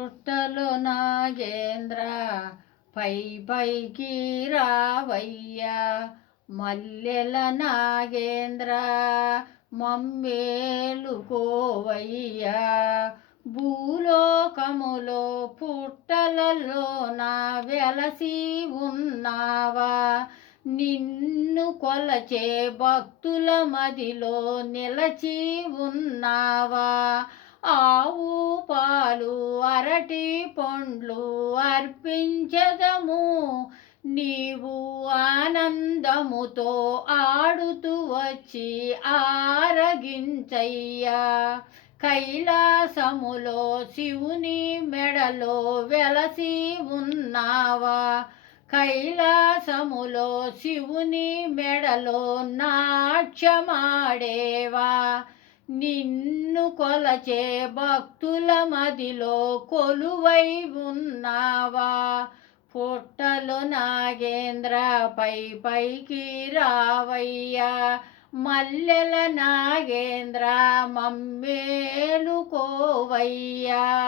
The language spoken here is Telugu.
పుట్టలు నాగేంద్ర పై పైకి రావయ్యా. మల్లెల నాగేంద్ర మమ్మేలుకోవయ్యా. భూలోకములో పుట్టలలో నా వెలసి ఉన్నావా? నిన్ను కొలచే భక్తుల మదిలో నిలచి ఉన్నావా? ఆవు అరటి పండ్లు అర్పించదము. నీవు ఆనందముతో ఆడుతూ వచ్చి ఆరగించయ్యా. కైలాసములో శివుని మెడలో వెలసి ఉన్నావా? కైలాసములో శివుని మెడలో నాట్యమాడేవా? నిన్ను కొలచే భక్తుల మదిలో కొలువై ఉన్నావా? పుట్టలు నాగేంద్ర పై పైకి రావయ్యా. మల్లెల నాగేంద్ర మమ్మేలుకోవయ్యా.